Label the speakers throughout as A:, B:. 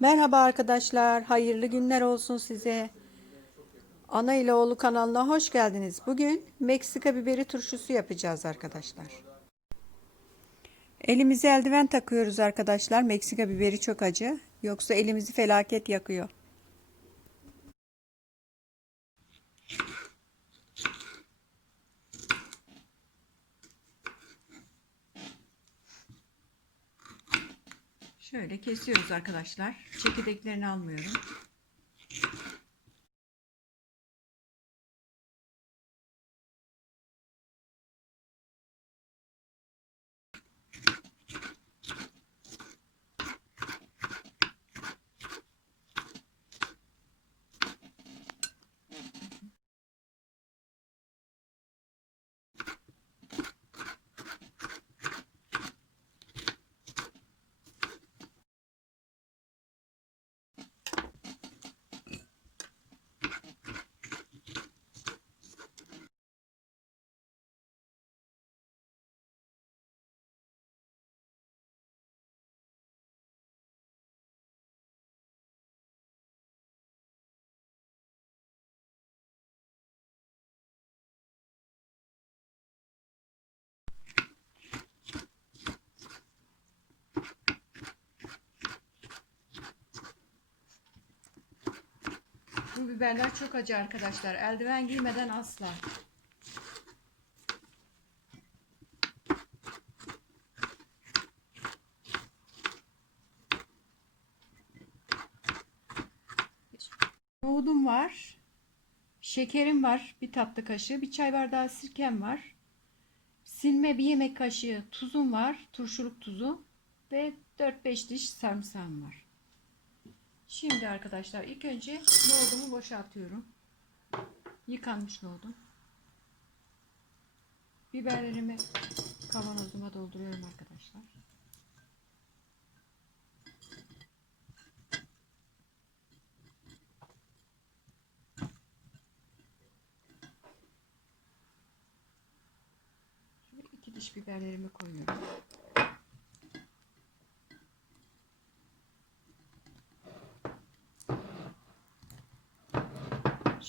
A: Merhaba arkadaşlar, hayırlı günler olsun size. Ana ile oğlu kanalına hoş geldiniz. Bugün Meksika biberi turşusu yapacağız arkadaşlar. Elimize eldiven takıyoruz arkadaşlar. Meksika biberi çok acı. Yoksa elimizi felaket yakıyor. Şöyle kesiyoruz arkadaşlar. Çekirdeklerini almıyorum. Biberler çok acı arkadaşlar. Eldiven giymeden asla. Nohudum var. Şekerim var. Bir tatlı kaşığı. Bir çay bardağı sirkem var. Silme bir yemek kaşığı tuzum var. Turşuluk tuzu. Ve 4-5 diş sarımsağım var. Şimdi arkadaşlar ilk önce nohudumu boşaltıyorum. Yıkanmış nohudum. Biberlerimi kavanozuma dolduruyorum arkadaşlar. Şöyle iki diş biberlerimi koyuyorum.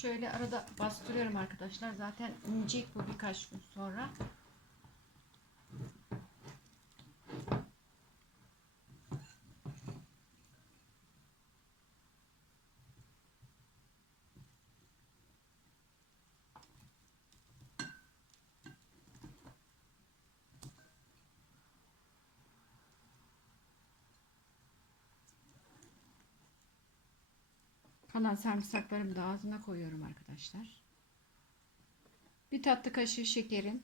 A: Şöyle arada bastırıyorum arkadaşlar. Zaten inecek bu birkaç gün sonra. Kalan sarımsaklarımı da ağzına koyuyorum arkadaşlar. Bir tatlı kaşığı şekerim.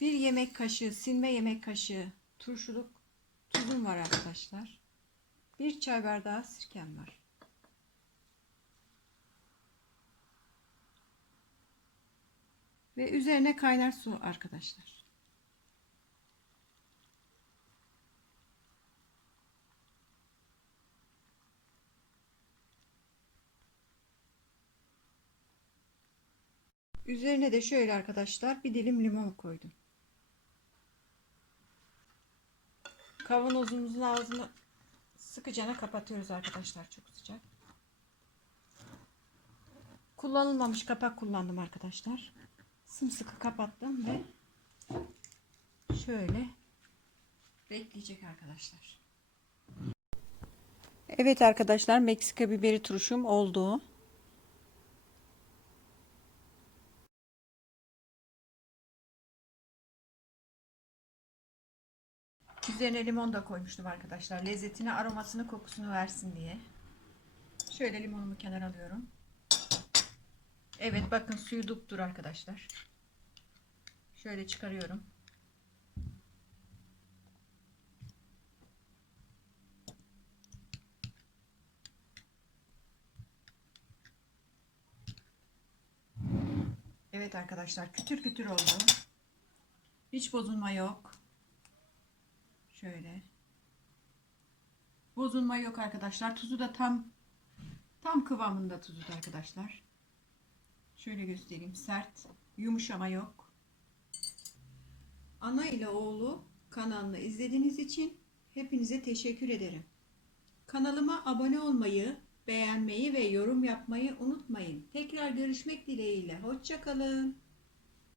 A: Bir yemek kaşığı, silme yemek kaşığı turşuluk tuzum var arkadaşlar. Bir çay bardağı sirkem var. Ve üzerine kaynar su arkadaşlar. Üzerine de şöyle arkadaşlar bir dilim limon koydum. Kavanozumuzun ağzını sıkıcana kapatıyoruz arkadaşlar. Çok sıcak. Kullanılmamış kapak kullandım arkadaşlar. Sımsıkı kapattım ve şöyle bekleyecek arkadaşlar. Evet arkadaşlar Meksika biberi turşum oldu. Üzerine limon da koymuştum arkadaşlar. Lezzetini, aromasını, kokusunu versin diye. Şöyle limonumu kenara alıyorum. Evet bakın suyu duptur arkadaşlar. Şöyle çıkarıyorum. Evet arkadaşlar kütür kütür oldu. Hiç bozulma yok. Şöyle. Bozulma yok arkadaşlar. Tuzu da tam tam kıvamında tuzu da arkadaşlar. Şöyle göstereyim. Sert, yumuşama yok. Ana ile Oğlu kanalını izlediğiniz için hepinize teşekkür ederim. Kanalıma abone olmayı, beğenmeyi ve yorum yapmayı unutmayın. Tekrar görüşmek dileğiyle. Hoşçakalın.